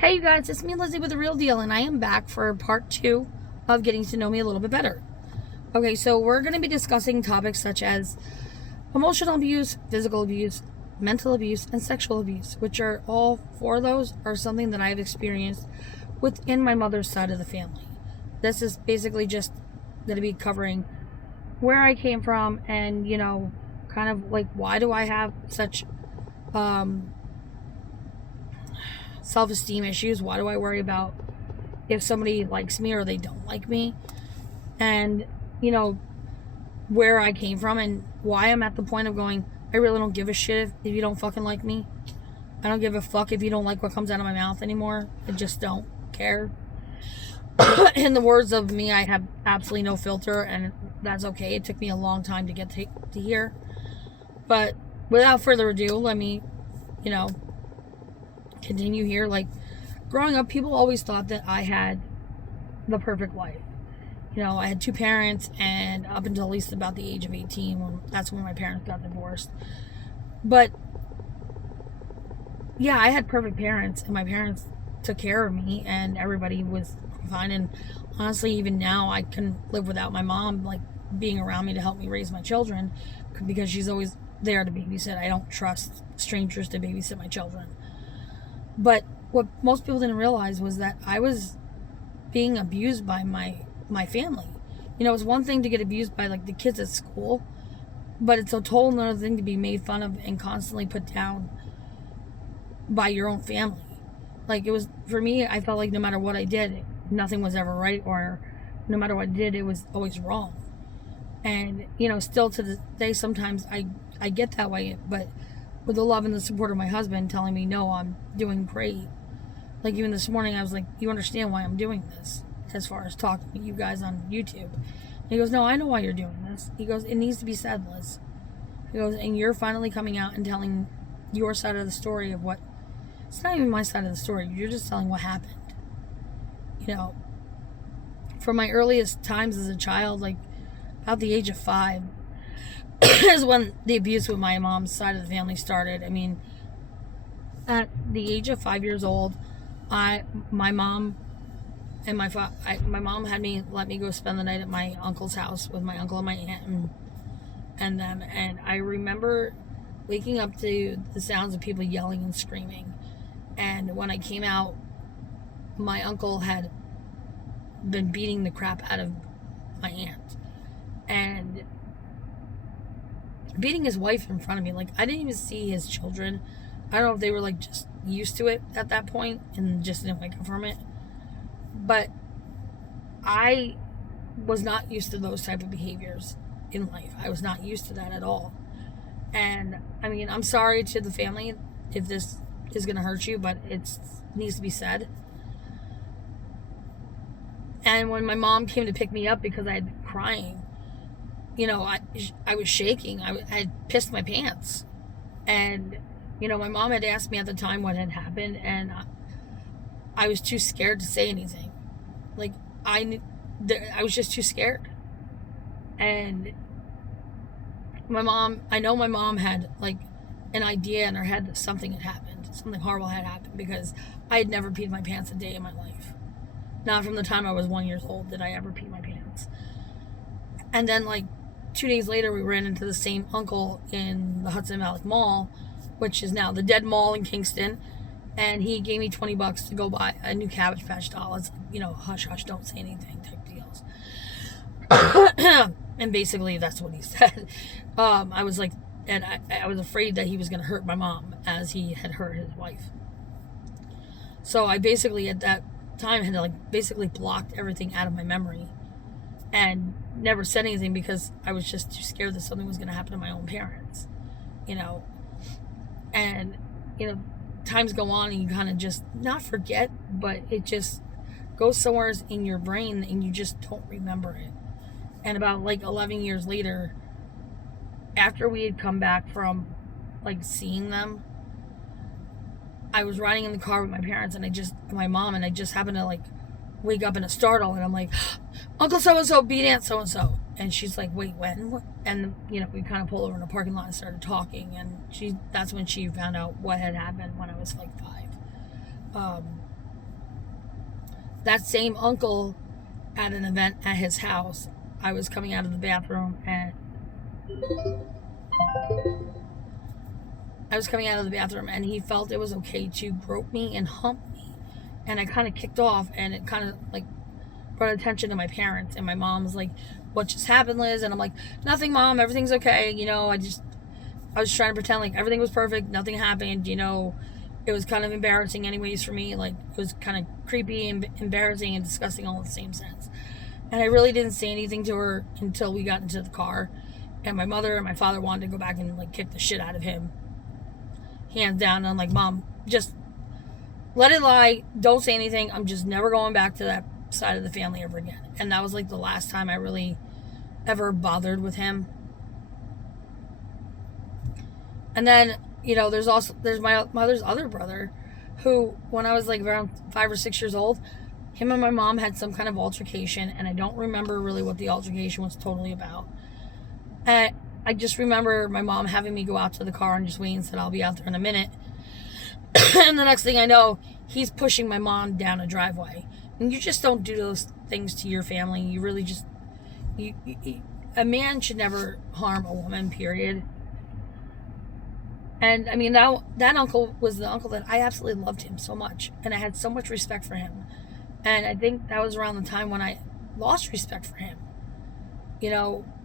Hey you guys, it's me Lizzie with The Real Deal, and I am back for part 2 of getting to know me a little bit better. Okay, so we're going to be discussing topics such as emotional abuse, physical abuse, mental abuse, and sexual abuse, which are all 4 of those are something that I've experienced within my mother's side of the family. This is basically just going to be covering where I came from and, kind of like why do I have such self-esteem issues. Why do I worry about if somebody likes me or they don't like me? And, where I came from and why I'm at the point of going, I really don't give a shit if you don't fucking like me. I don't give a fuck if you don't like what comes out of my mouth anymore. I just don't care. In the words of me, I have absolutely no filter, and that's okay. It took me a long time to get to here. But without further ado, let me, continue here. Like, growing up, people always thought that I had the perfect life. I had 2 parents, and up until at least about the age of 18, that's when my parents got divorced. But yeah, I had perfect parents, and my parents took care of me, and everybody was fine. And honestly, even now, I can live without my mom, like, being around me to help me raise my children, because she's always there to babysit. I don't trust strangers to babysit my children. But what most people didn't realize was that I was being abused by my family. It's one thing to get abused by, like, the kids at school, but it's a total another thing to be made fun of and constantly put down by your own family. Like, it was, for me, I felt like no matter what I did, nothing was ever right, or no matter what I did, it was always wrong. And, still to this day, sometimes I get that way, but with the love and the support of my husband telling me, no, I'm doing great. Like, even this morning, I was like, you understand why I'm doing this, as far as talking to you guys on YouTube. And he goes, no, I know why you're doing this. He goes, it needs to be said, Liz. He goes, and you're finally coming out and telling your side of the story of what, it's not even my side of the story, you're just telling what happened. From my earliest times as a child, like, about the age of 5, is when the abuse with my mom's side of the family started. I mean, at the age of 5 years old, my mom had me let me go spend the night at my uncle's house with my uncle and my aunt and them. And I remember waking up to the sounds of people yelling and screaming. And when I came out, my uncle had been beating the crap out of my aunt and beating his wife in front of me. Like, I didn't even see his children. I don't know if they were, like, just used to it at that point and just didn't wake up from it. But I was not used to those type of behaviors in life. I was not used to that at all. And, I mean, I'm sorry to the family if this is going to hurt you, but it needs to be said. And when my mom came to pick me up because I had been crying, I was shaking. I had pissed my pants. And, my mom had asked me at the time what had happened, and I was too scared to say anything. Like, I was just too scared. And I know my mom had, like, an idea in her head that something had happened. Something horrible had happened, because I had never peed my pants a day in my life. Not from the time I was 1 year old did I ever pee my pants. And then, like, 2 days later, we ran into the same uncle in the Hudson Valley Mall, which is now the Dead Mall in Kingston. And he gave me $20 to go buy a new Cabbage Patch doll. It's, hush, hush, don't say anything type deals. And basically, that's what he said. I was like, and I was afraid that he was going to hurt my mom as he had hurt his wife. So I basically, at that time, had to, like, basically blocked everything out of my memory and never said anything, because I was just too scared that something was going to happen to my own parents, and, times go on and you kind of just not forget, but it just goes somewhere in your brain and you just don't remember it. And about, like, 11 years later, after we had come back from, like, seeing them, I was riding in the car with my parents and my mom, and I just happened to, like, wake up in a startle, and I'm like, Uncle so-and-so beat Aunt so-and-so. And she's like, wait, when? What? And, we kind of pulled over in a parking lot and started talking, and that's when she found out what had happened when I was, like, 5. that same uncle at an event at his house, I was coming out of the bathroom and he felt it was okay to grope me and hump me. And I kind of kicked off, and it kind of like brought attention to my parents. And my mom was like, "What just happened, Liz?" And I'm like, "Nothing, Mom. Everything's okay. I was trying to pretend like everything was perfect. Nothing happened. It was kind of embarrassing anyways for me. Like, it was kind of creepy and embarrassing and disgusting all in the same sense." And I really didn't say anything to her until we got into the car. And my mother and my father wanted to go back and like kick the shit out of him. Hands down. And I'm like, "Mom, just let it lie. Don't say anything. I'm just never going back to that side of the family ever again." And that was like the last time I really ever bothered with him. And then, there's my mother's other brother, who, when I was like around 5 or 6 years old, him and my mom had some kind of altercation, and I don't remember really what the altercation was totally about. And I just remember my mom having me go out to the car and just wait and said, "I'll be out there in a minute." And the next thing I know, he's pushing my mom down a driveway. And you just don't do those things to your family. You really just, a man should never harm a woman, period. And I mean, that uncle was the uncle that I absolutely loved him so much. And I had so much respect for him. And I think that was around the time when I lost respect for him.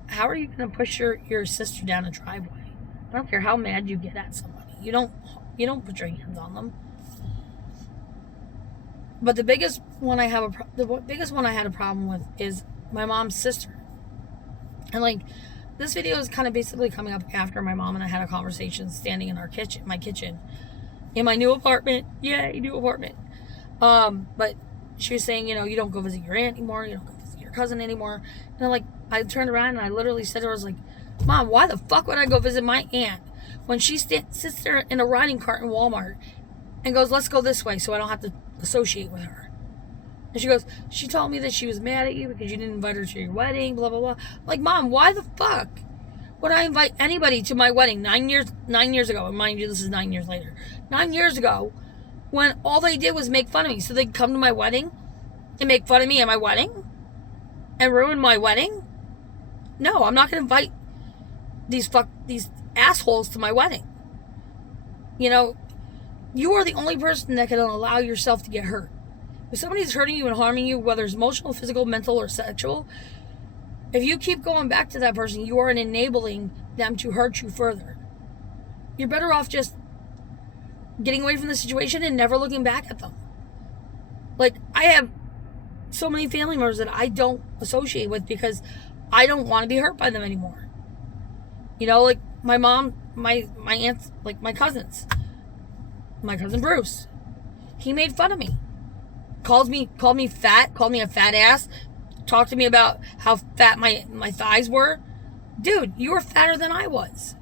How are you going to push your sister down a driveway? I don't care how mad you get at somebody. You don't put your hands on them. But the biggest one I had a problem with is my mom's sister. And like, this video is kind of basically coming up after my mom and I had a conversation standing in my kitchen in my new apartment. Yay, new apartment. But she was saying, you don't go visit your aunt anymore. You don't go visit your cousin anymore. And I turned around and I literally said to her, I was like, "Mom, why the fuck would I go visit my aunt when she sits there in a riding cart in Walmart and goes, 'Let's go this way,' so I don't have to associate with her?" And she goes, "She told me that she was mad at you because you didn't invite her to your wedding, blah, blah, blah." I'm like, "Mom, why the fuck would I invite anybody to my wedding 9 years ago?" And mind you, this is 9 years later. 9 years ago, when all they did was make fun of me. So they'd come to my wedding and make fun of me at my wedding and ruin my wedding? No, I'm not going to invite these assholes to my wedding. You are the only person that can allow yourself to get hurt. If somebody's hurting you and harming you, whether it's emotional, physical, mental, or sexual, if you keep going back to that person, you are enabling them to hurt you further. You're better off just getting away from the situation and never looking back at them. Like, I have so many family members that I don't associate with because I don't want to be hurt by them anymore. Like my mom, my aunts, like my cousins. My cousin Bruce, he made fun of me. Called me fat, called me a fat ass, talked to me about how fat my thighs were. Dude, you were fatter than I was.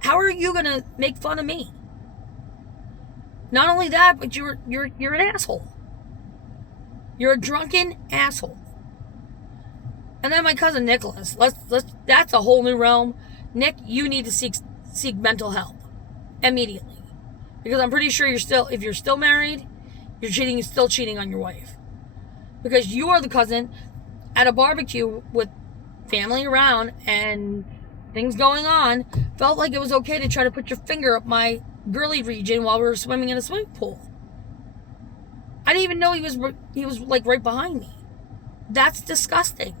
How are you gonna make fun of me? Not only that, but you're an asshole. You're a drunken asshole. And then my cousin Nicholas, that's a whole new realm. Nick, you need to seek mental help immediately. Because I'm pretty sure if you're still married, you're still cheating on your wife. Because you are the cousin at a barbecue with family around and things going on, felt like it was okay to try to put your finger up my girly region while we were swimming in a swimming pool. I didn't even know he was like right behind me. That's disgusting.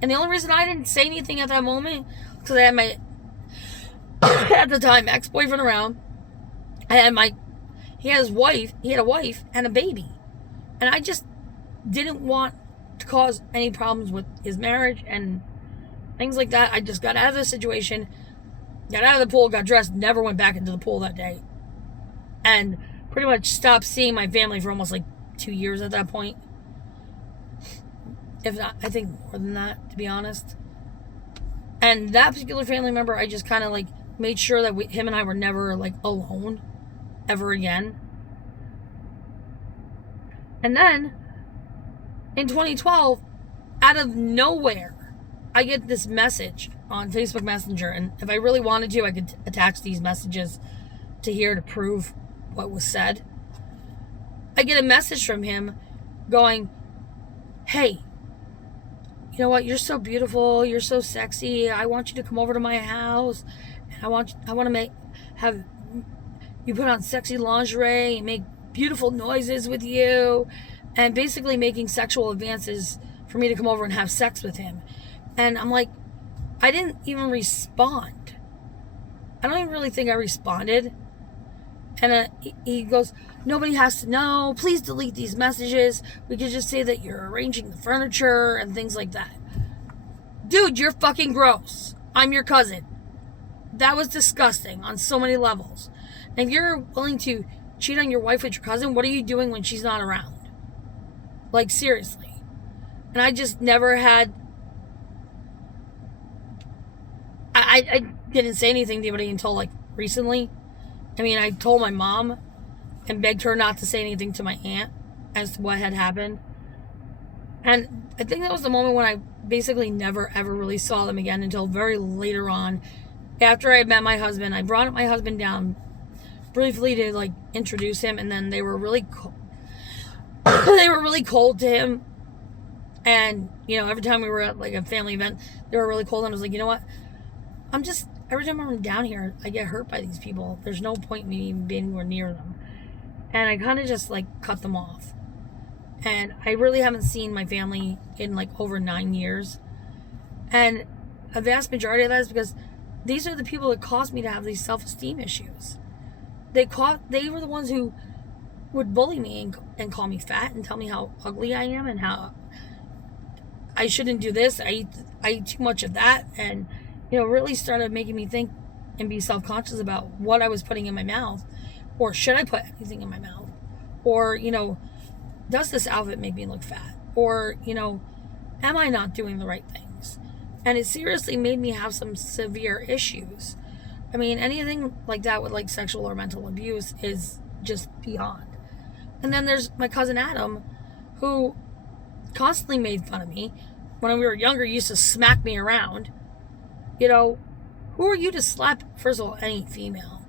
And the only reason I didn't say anything at that moment, because I had my, at the time, ex-boyfriend around. He had a wife and a baby. And I just didn't want to cause any problems with his marriage and things like that. I just got out of the situation, got out of the pool, got dressed, never went back into the pool that day. And pretty much stopped seeing my family for almost like 2 years at that point. If not, I think more than that, to be honest. And that particular family member, I just kind of like made sure that him and I were never like alone ever again. And then in 2012, out of nowhere, I get this message on Facebook Messenger. And if I really wanted to, I could attach these messages to here to prove what was said. I get a message from him going, hey, you know what? You're so beautiful. You're so sexy. I want you to come over to my house, and I want to have you put on sexy lingerie and make beautiful noises with you, and basically making sexual advances for me to come over and have sex with him. And I'm like, I didn't even respond. I don't even really think I responded. And he goes, nobody has to know. Please delete these messages. We could just say that you're arranging the furniture and things like that. Dude, you're fucking gross. I'm your cousin. That was disgusting on so many levels. And if you're willing to cheat on your wife with your cousin, what are you doing when she's not around? Like, seriously. And I just never had... I didn't say anything to anybody until, like, recently. I mean, I told my mom and begged her not to say anything to my aunt as to what had happened. And I think that was the moment when I basically never, ever really saw them again until very later on. After I met my husband, I brought my husband down briefly to, like, introduce him, and then they were really they were really cold to him. And, you know, every time we were at, like, a family event, they were really cold, and I was like, you know what? Every time I'm down here, I get hurt by these people. There's no point in me even being anywhere near them. And I kind of just, like, cut them off. And I really haven't seen my family in, like, over 9 years. And a vast majority of that is because these are the people that caused me to have these self-esteem issues. They were the ones who would bully me and call me fat and tell me how ugly I am and how I shouldn't do this. I eat too much of that. And, you know, really started making me think and be self-conscious about what I was putting in my mouth. Or should I put anything in my mouth? Or, you know, does this outfit make me look fat? Or, you know, am I not doing the right things? And it seriously made me have some severe issues. I mean, anything like that with, like, sexual or mental abuse is just beyond. And then there's my cousin Adam, who constantly made fun of me. When we were younger, he used to smack me around. You know, who are you to slap, first of all, any female?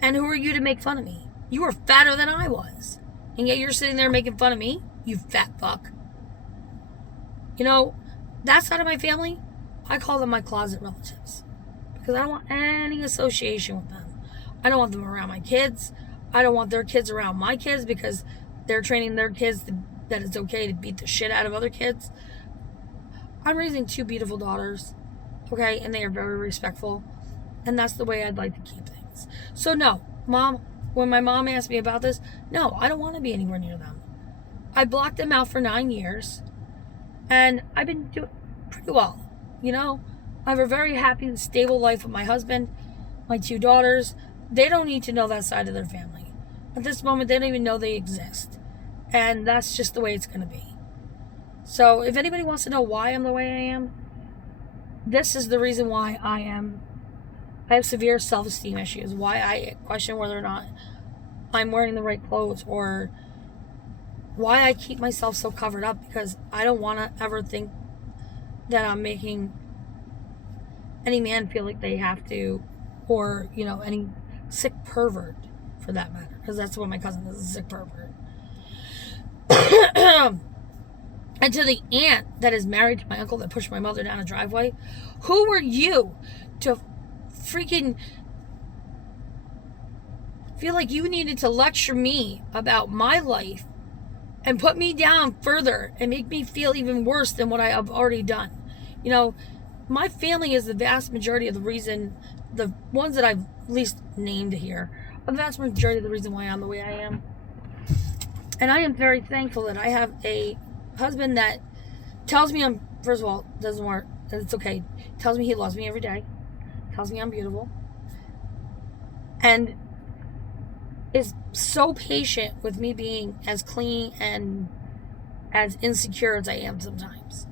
And who are you to make fun of me? You were fatter than I was. And yet you're sitting there making fun of me? You fat fuck. You know, that side of my family, I call them my closet relatives. Because I don't want any association with them. I don't want them around my kids. I don't want their kids around my kids because they're training their kids that it's okay to beat the shit out of other kids. I'm raising 2 beautiful daughters. Okay, and they are very respectful. And that's the way I'd like to keep things. So no, Mom, when my mom asked me about this, no, I don't want to be anywhere near them. I blocked them out for 9 years. And I've been doing pretty well. You know, I have a very happy and stable life with my husband, my 2 daughters. They don't need to know that side of their family. At this moment, they don't even know they exist. And that's just the way it's going to be. So if anybody wants to know why I'm the way I am, this is the reason why I have severe self-esteem issues. Why I question whether or not I'm wearing the right clothes, or why I keep myself so covered up, because I don't want to ever think that I'm making any man feel like they have to, or, you know, any sick pervert for that matter, because that's what my cousin is, a sick pervert. And to the aunt that is married to my uncle that pushed my mother down a driveway, who were you to freaking feel like you needed to lecture me about my life and put me down further and make me feel even worse than what I have already done? You know, my family is the vast majority of the reason, the ones that I've least named here, the vast majority of the reason why I'm the way I am. And I am very thankful that I have a husband that tells me I'm, first of all, doesn't work, it's okay, tells me he loves me every day, tells me I'm beautiful, and is so patient with me being as clean and as insecure as I am sometimes.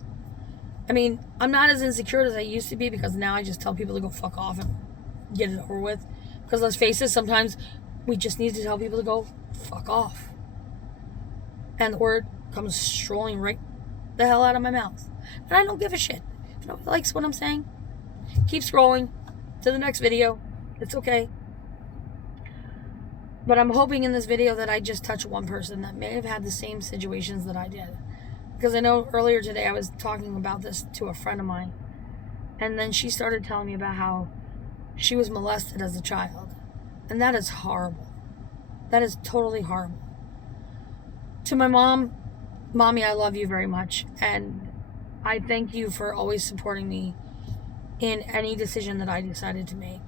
I mean, I'm not as insecure as I used to be, because now I just tell people to go fuck off and get it over with. Because let's face it, sometimes we just need to tell people to go fuck off. And the word comes strolling right the hell out of my mouth. And I don't give a shit. If nobody likes what I'm saying, keep scrolling to the next video. It's okay. But I'm hoping in this video that I just touch one person that may have had the same situations that I did. Because I know earlier today I was talking about this to a friend of mine. And then she started telling me about how she was molested as a child. And that is horrible. That is totally horrible. To my mom, Mommy, I love you very much. And I thank you for always supporting me in any decision that I decided to make.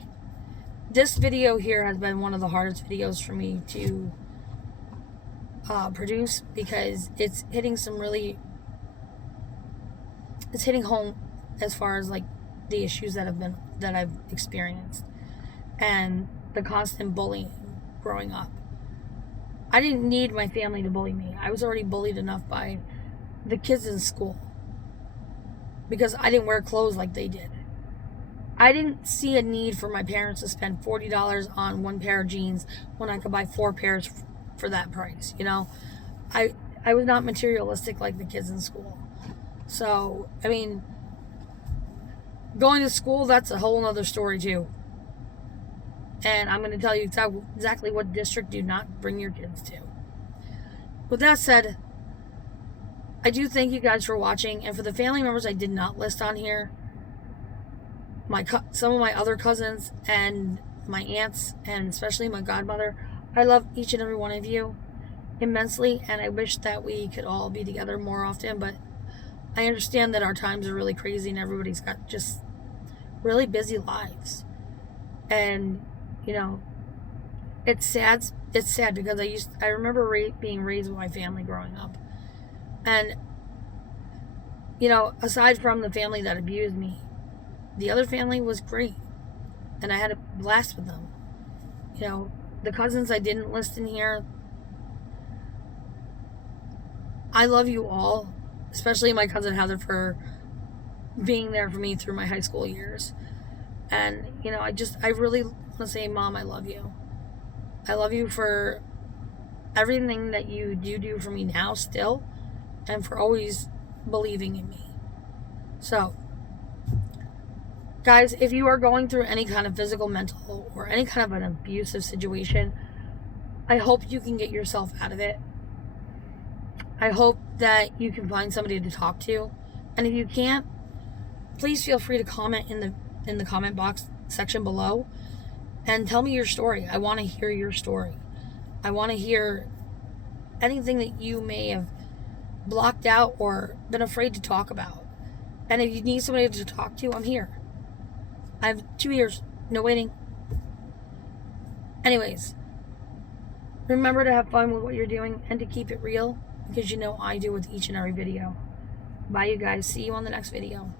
This video here has been one of the hardest videos for me to produce because it's hitting it's hitting home as far as like the issues that I've experienced and the constant bullying growing up. I didn't need my family to bully me. I was already bullied enough by the kids in school because I didn't wear clothes like they did. I didn't see a need for my parents to spend $40 on one pair of jeans when I could buy 4 pairs for that price. You know, I was not materialistic like the kids in school. So, I mean, going to school, that's a whole nother story too. And I'm going to tell you exactly what district do not bring your kids to. With that said, I do thank you guys for watching. And for the family members I did not list on here, some of my other cousins and my aunts, and especially my godmother, I love each and every one of you immensely. And I wish that we could all be together more often. But I understand that our times are really crazy and everybody's got just really busy lives. And you know, it's sad. It's sad because I remember being raised with my family growing up, and you know, aside from the family that abused me, the other family was great, and I had a blast with them. You know, the cousins I didn't list in here, I love you all, especially my cousin Heather for being there for me through my high school years. And you know, I really want to say, Mom, I love you. I love you for everything that you do for me now still, and for always believing in me. So, guys, if you are going through any kind of physical, mental, or any kind of an abusive situation, I hope you can get yourself out of it. I hope that you can find somebody to talk to. And if you can't, please feel free to comment in the comment box section below and tell me your story. I want to hear your story. I want to hear anything that you may have blocked out or been afraid to talk about. And if you need somebody to talk to, I'm here. I have 2 ears, no waiting. Anyways, remember to have fun with what you're doing and to keep it real, because you know I do with each and every video. Bye, you guys. See you on the next video.